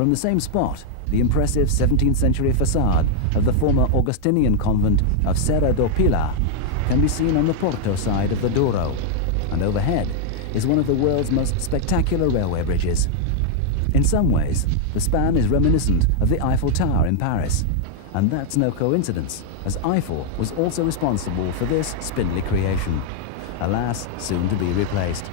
From the same spot, the impressive 17th century facade of the former Augustinian convent of Serra do Pilar can be seen on the Porto side of the Douro, and overhead is one of the world's most spectacular railway bridges. In some ways, the span is reminiscent of the Eiffel Tower in Paris, and that's no coincidence, as Eiffel was also responsible for this spindly creation, alas, soon to be replaced.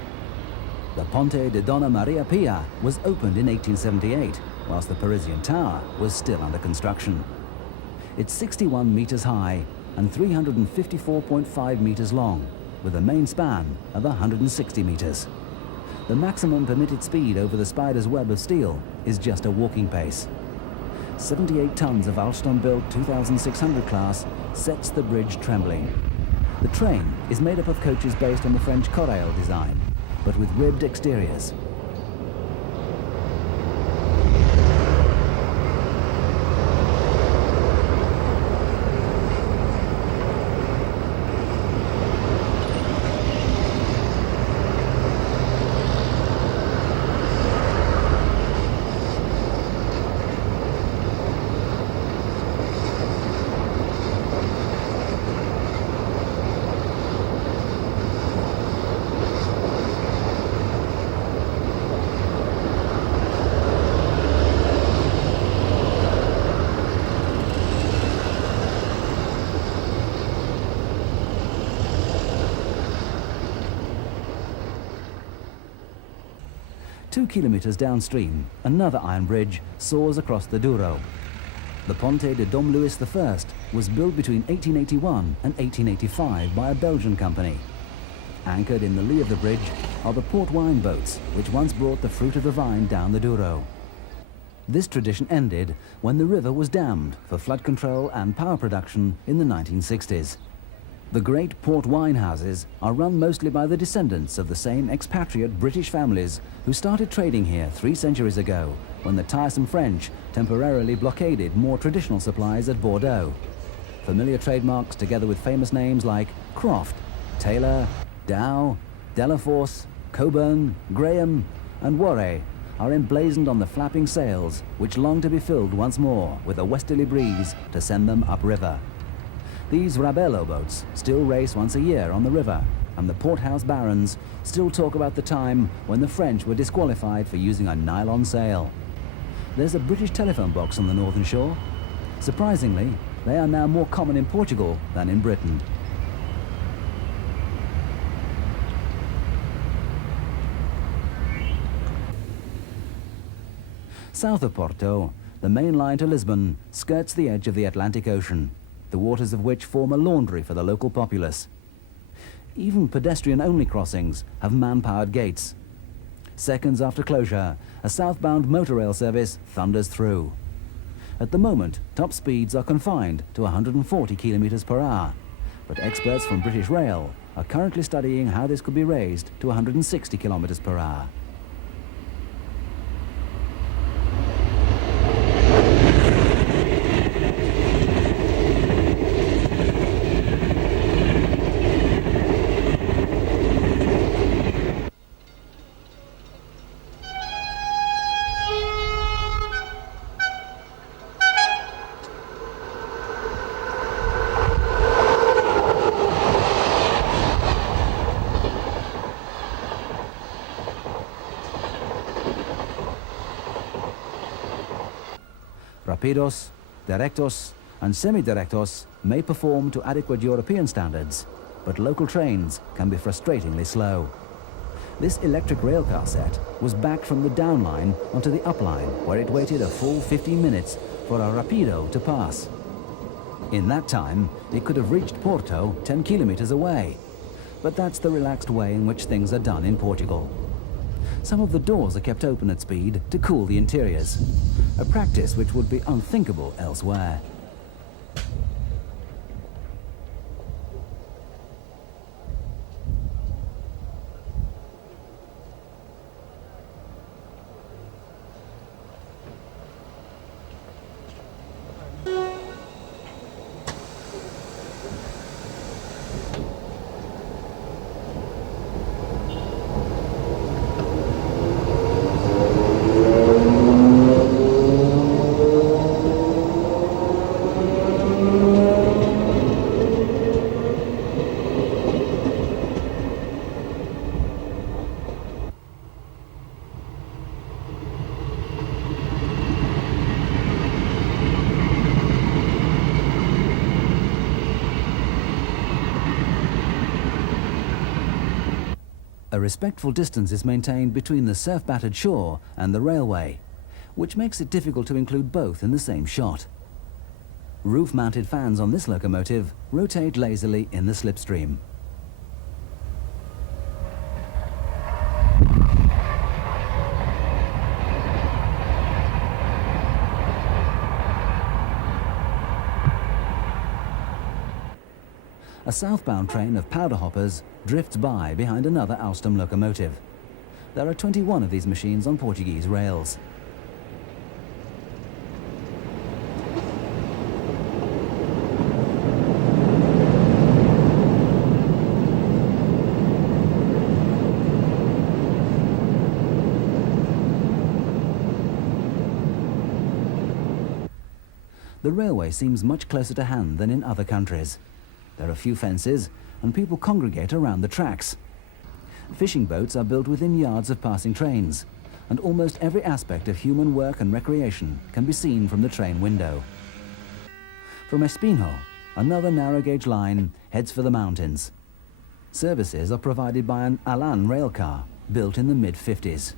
The Ponte de Dona Maria Pia was opened in 1878, whilst the Parisian Tower was still under construction. It's 61 meters high and 354.5 meters long, with a main span of 160 meters. The maximum permitted speed over the spider's web of steel is just a walking pace. 78 tons of Alstom-built 2600 class sets the bridge trembling. The train is made up of coaches based on the French Corail design, but with ribbed exteriors. Two kilometers downstream, another iron bridge soars across the Douro. The Ponte de Dom Luis I was built between 1881 and 1885 by a Belgian company. Anchored in the lee of the bridge are the port wine boats, which once brought the fruit of the vine down the Douro. This tradition ended when the river was dammed for flood control and power production in the 1960s. The great port wine houses are run mostly by the descendants of the same expatriate British families who started trading here 3 centuries ago, when the tiresome French temporarily blockaded more traditional supplies at Bordeaux. Familiar trademarks, together with famous names like Croft, Taylor, Dow, Delaforce, Coburn, Graham, and Warre, are emblazoned on the flapping sails, which long to be filled once more with a westerly breeze to send them upriver. These Rabello boats still race once a year on the river, and the porthouse barons still talk about the time when the French were disqualified for using a nylon sail. There's a British telephone box on the northern shore. Surprisingly, they are now more common in Portugal than in Britain. South of Porto, the main line to Lisbon skirts the edge of the Atlantic Ocean, the waters of which form a laundry for the local populace. Even pedestrian-only crossings have man-powered gates. Seconds after closure, a southbound motor rail service thunders through. At the moment, top speeds are confined to 140 kilometers per hour, but experts from British Rail are currently studying how this could be raised to 160 kilometers per hour. Rapidos, directos, and semi-directos may perform to adequate European standards, but local trains can be frustratingly slow. This electric railcar set was backed from the down line onto the up line, where it waited a full 15 minutes for a rapido to pass. In that time, it could have reached Porto 10 kilometers away, but that's the relaxed way in which things are done in Portugal. Some of the doors are kept open at speed to cool the interiors, a practice which would be unthinkable elsewhere. A respectful distance is maintained between the surf-battered shore and the railway, which makes it difficult to include both in the same shot. Roof-mounted fans on this locomotive rotate lazily in the slipstream. A southbound train of powder hoppers drifts by behind another Alstom locomotive. There are 21 of these machines on Portuguese rails. The railway seems much closer to hand than in other countries. There are few fences, and people congregate around the tracks. Fishing boats are built within yards of passing trains, and almost every aspect of human work and recreation can be seen from the train window. From Espinho, another narrow-gauge line heads for the mountains. Services are provided by an Alan railcar, built in the mid-50s.